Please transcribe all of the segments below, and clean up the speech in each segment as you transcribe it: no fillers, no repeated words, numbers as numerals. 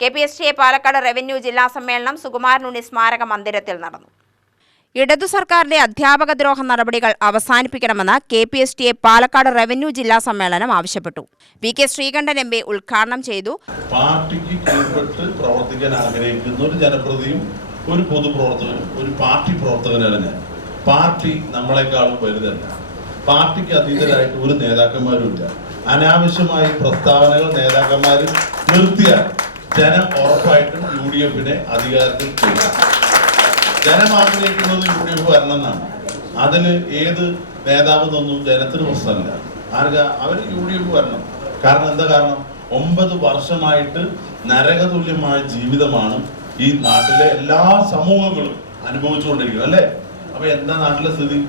KPSTA Palakkad revenue ജില്ലാ സമ്മേളനം സുകുമാരനുണ്ണി സ്മാരക മന്ദിരത്തിൽ നടന്നു. ഇടതു സർക്കാരിന്റെ അധ്യാപകദ്രോഹ നടപടികൾ അവസാനിപ്പിക്കണമെന്ന് KPSTA പാലക്കാട് റവന്യൂ ജില്ലാ സമ്മേളനം ആവശ്യപ്പെട്ടു. VK ശ്രീകണ്ഠൻ MP ഉദ്ഘാടനം ചെയ്തു. പാർട്ടിക്ക് കീഴ്പ്പെട്ട് പ്രവർത്തിക്കാൻ ആഗ്രഹിക്കുന്ന ഒരു ജനപ്രതിയും ഒരു പൊതുപ്രവർത്തകനും ഒരു പാർട്ടി പ്രവർത്തകനാണ് ഞാൻ. പാർട്ടി നമ്മളെക്കാളും വലുതല്ല. പാർട്ടിക്ക് അതീതരായിട്ട് ഒരു നേതാക്കന്മാരും ഇല്ല. അനാവശ്യമായി പ്രസ്താവനകൾ നേതാക്കന്മാർ നിർത്തിയാൽ ജനം ഉറപ്പായിട്ടും UDF-നെ അധികാരത്തിൽ ചെയ്യും. ജനം ആഗ്രഹിക്കുന്നത് UDF വരണം എന്നാണ്. അതിൽ ഏത് നേതാവെന്നൊന്നും ജനത്തിന് പ്രശ്നമില്ല. അവർ UDF വരണം. കാരണം എന്താ കാരണം? 9 വർഷമായിട്ട് നരകതുല്യമായ ജീവിതമാണ് ഈ നാട്ടിലെ എല്ലാ സമൂഹങ്ങളും അനുഭവിച്ചുകൊണ്ടിരിക്കുന്നത്, അല്ലേ? അപ്പൊ എന്താ നാട്ടിലെ സ്ഥിതി?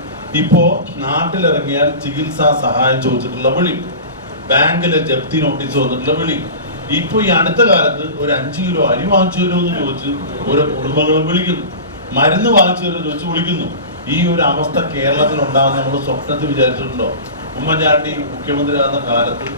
ഇപ്പോ നാട്ടിലിറങ്ങിയാൽ ചികിത്സാ സഹായം ചോദിച്ചിട്ടുള്ള വിളി, ബാങ്കിലെ ജപ്തി നോട്ടീസ് വന്നിട്ടുള്ള വിളി, ഇപ്പൊ ഈ അടുത്ത കാലത്ത് ഒരു 5 കിലോ അരി വാങ്ങിച്ചു തരുമോ എന്ന് ചോദിച്ച് ഓരോ കുടുംബങ്ങളും വിളിക്കുന്നു, മരുന്ന് വാങ്ങിച്ചു തരുമോ ചോദിച്ച് വിളിക്കുന്നു. ഈ ഒരു അവസ്ഥ കേരളത്തിൽ ഉണ്ടാകുന്ന നമ്മൾ സ്വപ്നത്തിൽ വിചാരിച്ചിട്ടുണ്ടോ? ഉമ്മൻചാണ്ടി മുഖ്യമന്ത്രിയാകുന്ന കാലത്ത്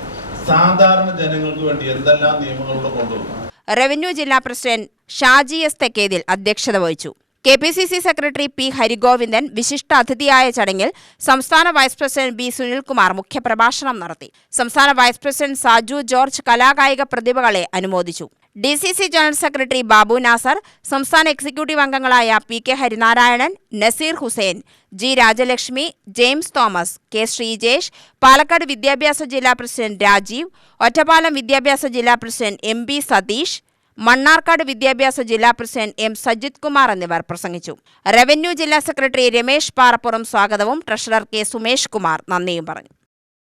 സാധാരണ ജനങ്ങൾക്ക് വേണ്ടി എന്തെല്ലാം നിയമങ്ങളിലൂടെ കൊണ്ടുവന്നു. റവന്യൂ ജില്ലാ പ്രസിഡന്റ് ഷാജി S. തെക്കേതിൽ അധ്യക്ഷത വഹിച്ചു. KPCC secretary P. ഹരിഗോവിന്ദൻ വിശിഷ്ട അതിഥിയായ ചടങ്ങിൽ സംസ്ഥാന വൈസ് പ്രസിഡന്റ് B. സുനിൽകുമാർ മുഖ്യപ്രഭാഷണം നടത്തി. സംസ്ഥാന വൈസ് പ്രസിഡന്റ് സാജു ജോർജ് കലാകായിക പ്രതിഭകളെ അനുമോദിച്ചു. DCC general secretary Babu Nasar, സംസ്ഥാന എക്സിക്യൂട്ടീവ് അംഗങ്ങളായ PK Harinarayanan, Naseer Hussain, G. Rajalakshmi, James Thomas, K. Sreejesh, Palakkad വിദ്യാഭ്യാസ ജില്ലാ പ്രസിഡന്റ് രാജീവ്, ഒറ്റപ്പാലം വിദ്യാഭ്യാസ ജില്ലാ പ്രസിഡന്റ് MB സതീഷ്, മണ്ണാർക്കാട് വിദ്യാഭ്യാസ ജില്ലാ പ്രസിഡന്റ് M. സജിത് കുമാർ എന്നിവർ പ്രസംഗിച്ചു. റവന്യൂ ജില്ലാ സെക്രട്ടറി രമേശ് പാറപ്പുറം സ്വാഗതവും ട്രഷറർ K. സുമേഷ് കുമാർ നന്ദിയും പറഞ്ഞു.